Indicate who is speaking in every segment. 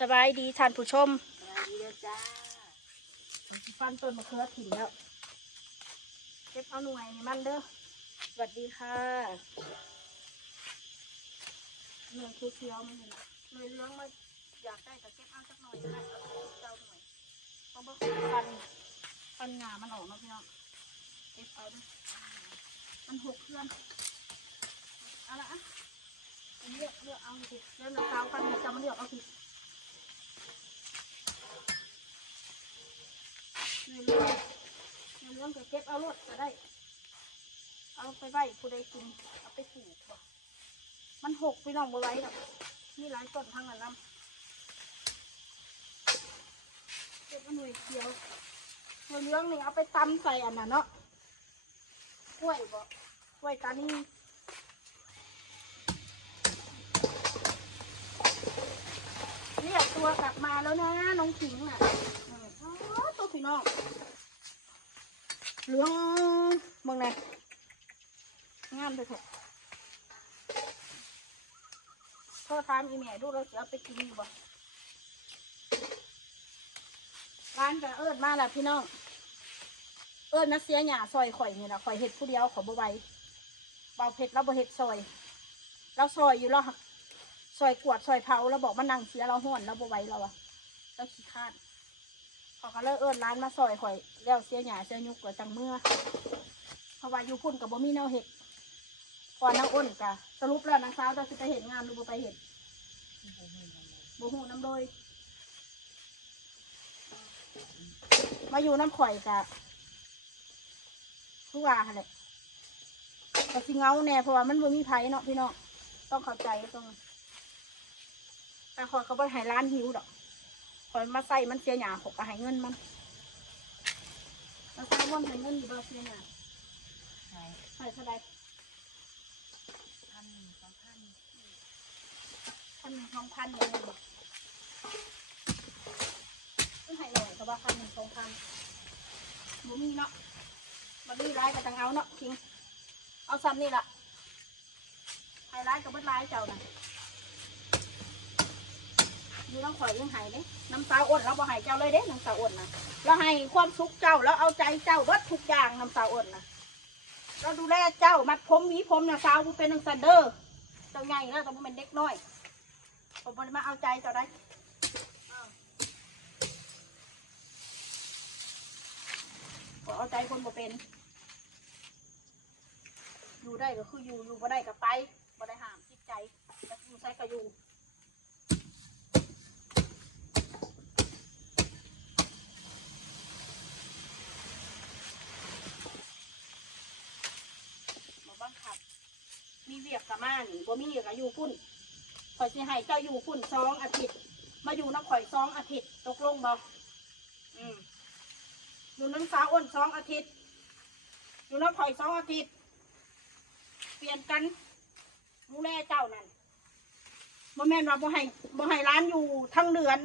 Speaker 1: สบายดีท่านผู้ชม
Speaker 2: สวัสดีเด้อจ้า
Speaker 1: ฟันต้นมะเขือถิ่นแล้วเก็บเอาหน่วยนี่มันเด้อสวัสดีค่ะหน่วยเขียวๆมันเห็นหน่วยเหลื้องมาอยากได้แต่เก็บเอาสักหน่อยก็ได้เอาเจ้าหน่วยต้องบอกฟันฟันงามันออกเนาะพี่น้องเก็บเอาเด้วยมันหกเคลื่อนเอาละอะเลือกเลือกเอาสิเลือกเอาฟันมันจะมาเลือกเอาสิ นเรื่องในเรื่องก็เก็บเอารถก็ได้ เอาไปไว้ผู้ใดกิน เอาไปปลูกบ่มันหกพี่น้องบ่ไว้หรอกมีหลายต้นทั้งนั้นนำเก็บมาหน่วยเขียวหน่วยเหลืองนี่เอาไปตำใส่อันนั้นเนาะกล้วยบ่กล้วยตานีเรียกตัวกลับมาแล้วนะน้องขิงน่ะ พี่น้องลืองบางไงงามเลยเถอะโทษทามอีเมลดูเราจะเอาไปกินอยู่บ่ร้านก็เอิญมาแล้วพี่น้อง เอิญนักเสียหยาซอยข่อยนี่นะข่อยเห็ดผู้เดียวขอบไหวเบาเผ็ดแล้วบ่เห็ดซอยเราซอยอยู่แล้วหักซอยกวดซอยเผาแล้วบอกมานั่งเสียเราห่อนแล้วบ่ไหวเราอะเราขี้คานเขา ก็เลยเอิญร้านมาซอยข่อยแล้วเสียหยาเสียยุกกว่าจังเมื่อเพราะว่าอยู่พุ่นกับบ่มีแนวเห็ดก่อนนางอ้นกะสรุปแล้วนางสาวจะไปเห็นงานหรือบ่ไปเห็ดบ่หูน้ำโดย มาอยู่น้ำข่อยกะทุกว่าหั่นแหละก็สิเงาแน่เพราะว่ามันบ่มีไผเนาะพี่น้องต้องเข้าใจต้องแต่ขอยเขาบ่ให้ร้านหิวดอก ขอยมาใส่มันเสียหยาหกก็ให้เงินมันแล้วใช้วนให้เงินอยู่บ่เสียหยา
Speaker 2: ไหน
Speaker 1: ใส่เท่าไร
Speaker 2: พันหนึ่งสองพัน
Speaker 1: พันหนึ่งสองพันเงี้ยบอกต้องให้หน่อยก็ว่าพันหนึ่งสองพันบ่มีเนาะบ่มีร้ายกับจังเอาเนาะคิง เอาซ้ำนี่ล่ะให้ร้ายกับเบิดร้ายเจ้าน่ะ อยู่น้ำข่อยยังให้เด้น้ำตาอ้นเราบ่ให้เจ้าเลยเด้น้ำตาอ้นนะเราให้ความสุขเจ้าแล้วเอาใจเจ้าเบิดทุกอย่างน้ำตาอ้นนะเราดูแลเจ้ามัดผมหวีผมนะสาวผู้เป็นนังซันเดอร์เจ้าใหญ่แล้วแต่บ่เป็นเด็กน้อยผมบริมาเอาใจเจ้าได้ขอเอาใจคนบ่เป็น อยู่ได้ก็คืออยู่อยู่บ่ได้ก็ไปบ่ได้ห้ามจิตใจแต่อยู่ใส่ก็อยู่ มาบังคับ มีเวียกกับมานี่บ่มีเวียกก็อยู่พุ่นข่อยสิให้เจ้าอยู่ฝุ่นสองอาทิตย์ มาอยู่น้ำข่อยสองอาทิตย์ตกลงบ่อืมอยู่น้ำสาวอ้นสองอาทิตย์ อยู่น้ำข่อยสองอาทิตย์ เปลี่ยนกันดูแลเจ้านั่นบ่แม่นว่าบ่ให้บ่ให้ร้านอยู่ทั้งเดือน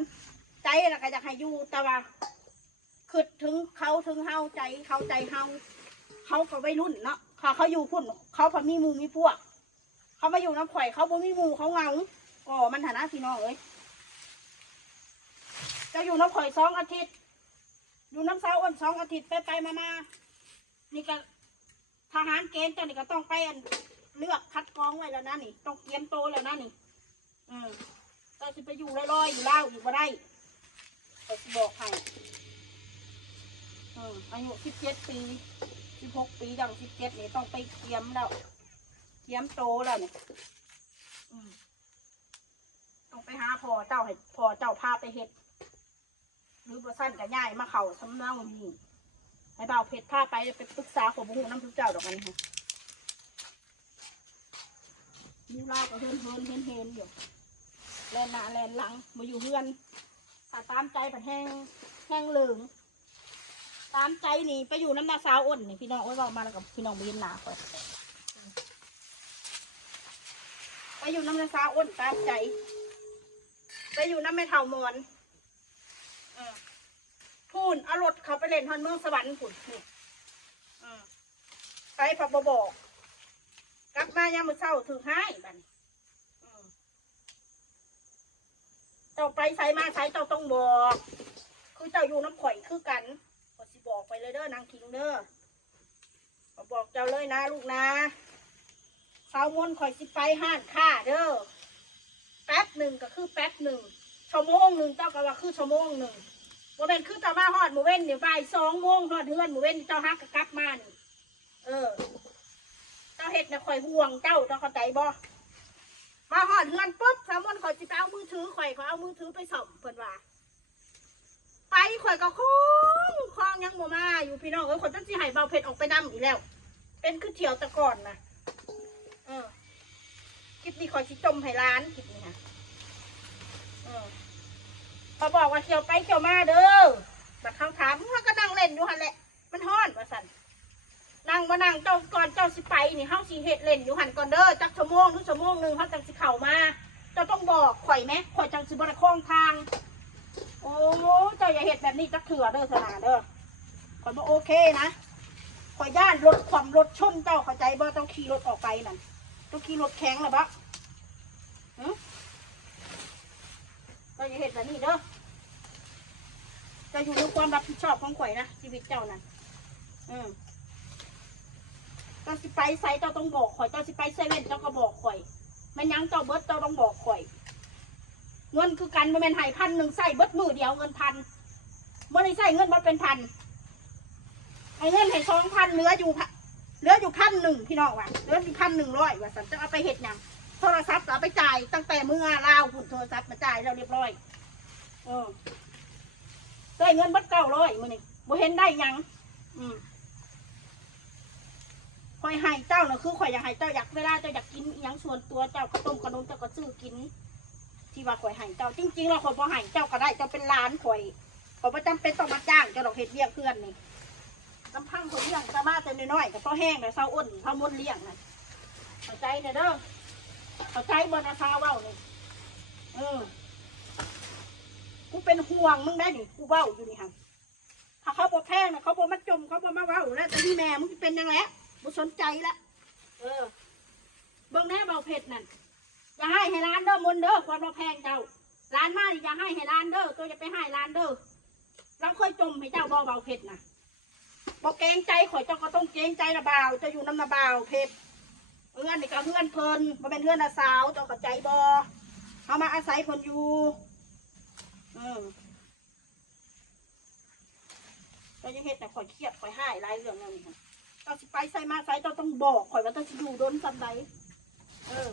Speaker 1: ใจแล้วก็อยากให้อยู่แต่ว่าคิดถึงเขาถึงเฮาใจเขาใจเฮาเขาก็ไวัยรุ่นเนาะเขาเขาอยู่พุ่น เขาพอมีหมูมีพวก เขามาอยู่น้ำข่อยเขาบ่มีหมูเขาเหงาอ๋อมันฐานะพี่น้องเอ้ยจะอยู่น้ำข่อยสองอาทิตย์ อยู่น้ำเสาอ้นสองอาทิตย์ไปไปมามานี่ก็ทหารเกณฑ์เจ้านี่ก็ต้องไปเลือกคัดกรองไว้แล้วนะนี่ ต้องเตรียมโตแล้วนะนี่ อืมก็จะไปอยู่ลอยๆอยู่เล่าอยู่บ่ได้ก็จะบอกให้อืมอายุสิบเจ็ดปีสิบหกปีดังสิบเจ็ดนี่ต้องไปเตรียมแล้ว เตรียมโตแล้วเนี่ยอืมต้องไปหาพ่อเจ้าให้พ่อเจ้าพาไปเฮ็ด หรือประสั้นกับย่ายมาเขาสำเนามีให้เบาเพชรพาไปไปปรึกษาขอบุ้งน้ำทุกเจ้าดอกกันค่ะยูลาก็เฮินเฮินเฮนเฮนอยู่แลนหน้าแลนหลังมาอยู่เฮือนถ้าตามใจผัดแห้งแห้งเหลืองตามใจนี่ไปอยู่น้ำนาสาวอ้นนี่พี่น้องโอ้ยบอกมาแล้วกับพี่น้องไปยินหนาคอย ไป อยู่น้ำนาซาอ้นตามใจ ไปอยู่น้ำแม่เท่ามอนอพูนเอารถเขาไปเล่นฮอนเมืองสวรรค์พุ่นไปพับบอกกลับมายามมือเช้าถือให้บันอืมเจ้าไปใส่มาใส่เจ้าต้องบอก คือเจ้าอยู่น้ำข่อยคือกันก็สิบอกไปเลยเด้อนางคิงเด้อบอกเจ้าเลยนะลูกนะาวมนข่อยสิไปห้านค่าเด้อแป๊บหนึ่งก็คือแป๊บหนึ่งชั่วโมงหนึ่งเจ้าก็ว่าคือชั่วโมงหนึ่งว่าเป็นคือเจ้ามาฮอดหมู่เว้นเดี๋ยวบ่ายสองโมงฮอดเฮือนหมู่เว้นเจ้าฮักกะกลับมานี่เออ เจ้าเฮ็ดนะข่อยห่วงเจ้าเจ้าเข้าใจบ่มาฮอดเฮือนปุ๊บสาวมนข่อยสิไปเอามือถือข่อยข่อยเอามือถือไปส่องเพิ่นว่าไปข่อยก็คงคลองยังบ่มาอยู่พี่น้องเอ้ยคนตั้งสิให้เบาเผ็ดออกไปนำอีกแล้ว เป็นคือเที่ยวตะก่อนนะ เออคลิปนี้ขอยสิจมให้ร้านคลิปนี้ค่ะเออพอบอกว่าเที่ยวไปเที่ยวมาเด้อบัดเขาถามเขาก็นั่งเล่นอยู่หันแหละ มันฮ้อนว่าสันนั่งมานั่งเจ้าก่อนเจ้าสิไปนี่เฮาสิเฮ็ดเล่นอยู่หันก่อนเด้อจักชั่วโมงหรือชั่วโมงหนึงเฮาจังสิเข้ามาเจ้าต้องบอกข่อยไหมข่อยจังสิบ่ได้คล้องทาง โอ้เจ้าอย่าเห็ดแบบนี้จักเถื่อเด้อสนาเด้อข่อยบ่โอเคนะข่อยย่านรถความรถชนเจ้าเข้าใจบ่ต้องขี่รถออกไปนั่น ต้องขี่รถแข็งเลยบ่หึเจ้าอย่าเห็ดแบบนี้เด้อจะอยู่ในความรับผิดชอบของข่อยนะชีวิตเจ้านั่นอืมเจ้าสิไปไซเจ้าต้องบอกข่อยเจ้าสิไปเซเว่นเจ้าก็บอกข่อยไม่ยั้งเจ้าเบิร์ดเจ้าต้องบอกข่อย เงินคือกันมันเป็นหายพันหนึ่งใส่เบิร์ดมือเดียวเงินพันบ่ได้ใส่เงินบ่เป็นพันไอ้เงินให้สองพันเหลืออยู่พะ เหลืออยู่พันหนึ่งพี่น้องว่ะเหลืออยู่พันหนึ่งร้อยว่าสันจะเอาไปเห็ดหยังโทรศัพท์เอาไปจ่ายตั้งแต่เมื่อลาวหุ่นโทรศัพท์มาจ่ายแล้วเรียบร้อยเออได้เงินบัดเก้าร้อยมื้อนี้บ่เห็นได้หยัง อืมคอยให้เจ้าเนาะคือคอยอยากให้เจ้าอยากเวลาเจ้าอยากกินอิหยังส่วนตัวเจ้าข้าวต้มขนมเจ้าก็ซื้อกิน ที่ว่าข่อยให้เจ้าจริงๆเราข่อยบ่ให้เจ้าก็ได้เจ้าเป็นหล้านข่อยขอยบ่จำเป็นต้องมาจ้างเจ้าดอกเฮ็ดเลี้ยงเพื่อนนี่ ลำพังข่อยเลี้ยงตามาแต่น้อยๆก็พอแห้งแล้วเศร้าอ้นเศร้ามนเลี้ยงนะเข้าใจเด้อเด้อเข้าใจบ่นะซาเว้านี่เออกูเป็นห่วงมึงได้หนี่กูเว้าอยู่นี่หั่นถ้าเขาบ่แพงนะเขาบ่มาจมเขาบ่มาเว้าแล้วแต่นี่แม่มึงเป็นยังไงบ่สนใจละเออ เบิ่งแน่เบาเผ็ดนั่นอย่าให้ให้ร้านเด้อมนเด้อความเราแพงเจ้าร้านมานี่อย่าให้ให้ร้านเด้อตัวจะไปให้ร้านเด้อเราเคยจมให้เจ้าเบาเบาเผ็ดนะ บอกเกรงใจข่อยเจ้าก็ต้องเกรงใจระบาวจะอยู่น้ำระบาวเผ็ดเพื่อนนี่ก็เพื่อนเพลินมาเป็นเพื่อนอาสาวเจ้าก็ใจบอเอามาอาศัยเพลินอยู่อืมเจ้าจะเฮ็ดแต่ข่อยเครียดข่อยห้หลายเรื่องนี่ค่ะเจ้าสิไปใส่มาใส่เจ้าต้องบอกข่อยว่าเจ้าสิอยู่โดนสันใดเออ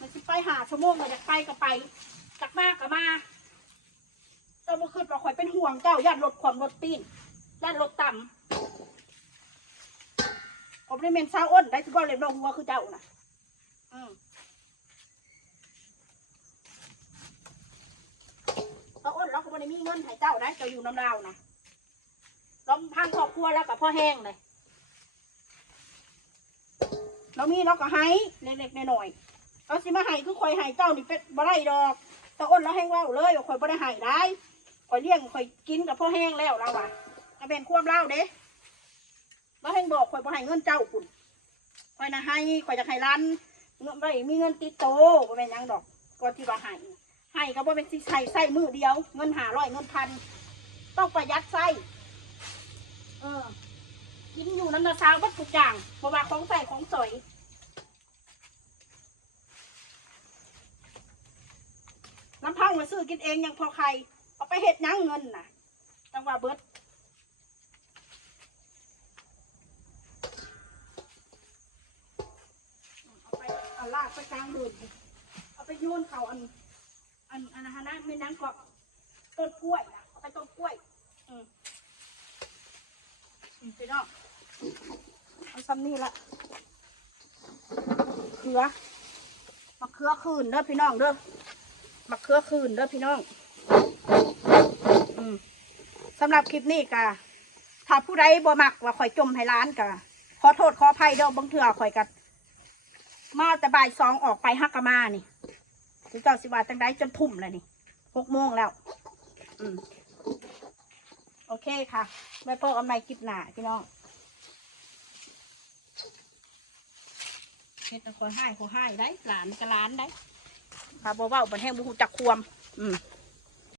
Speaker 1: มันสิไปหาชั่วโมงมันจะไปก็ไปจากมาก็มา เจ้าบ่คืนว่าข่อยเป็นห่วงเจ้าย่านลดความรถตีนย่านรถต่ำผมได้เมนซาอ้นได้ที่บ่เล่นบ่หัวคือเจ้าน่ะ อืมซาอ้นเราก็บ่ได้มีเงินให้เจ้าได้เจ้าอยู่น้ำดาวนะลำพังครอบครัวแล้วกับพ่อแห้งเลยเรามีเราก็ให้เล็กๆน้อยๆเอาสิมาให้คือคอยให้เจ้านี่เป็ดบ่ได้ดอก แต่อ้นแล้วแห้งว่าเลยว่าคอยบ่ได้ให้ได้ คอยเลี้ยงคอยกินกับพ่อแห้งแล้วเราอะก็เป็นความเล่าเด้แล้วแห้งบอกคอยบ่ให้เงินเจ้าคุณคอยนะให้คอยจะให้ร้านเงินไว้มีเงินติดโตบ่เป็นยังดอกก็ที่ว่าให้ให้ก็บ่เป็นสิใส่ใส่มือเดียว เงินหาร้อยเงินพันต้องประหยัดใส่เออกินอยู่น้ำนาซาวบัดทุกอย่างบ่ว่าของใส่ของสอยน้ำพังมาซื้อกินเองยังพอใคร เอาไปเห็ดยังเงินน่ะจังว่าเบิดเอาไปเอาลากไปกลางเดินเอาไปโยนเขาอัน อันอันนะนะไม่นั่งก็ต้นกล้วยนะเอาไปต้นกล้วย อืมอืมพี่น้องเอาซ้ำนี่ละเขือมาเขือคืนเด้อพี่น้องเด้อมะเขือคืนเด้อพี่น้อง สำหรับคลิปนี้กะถ้าผู้ใดบ่มักว่าข่อยจมให้ร้านกะขอโทษขออภัยเด้อบางเถื่อข่อยกัมาแต่บ่ายสองออกไปฮักกะมานี่ถึงเจ้าสิบาจังได้จนทุ่มเลยนี่หกโมงแล้ว อืมโอเคค่ะไว้พบกันใหม่คลิปหน้าพี่น้องเฮ็ดต่คอยให้คอยให้ได้หลานกับหลานได้ถ้าบ่เว้าบันแห้งบ่ฮู้จักความ อืม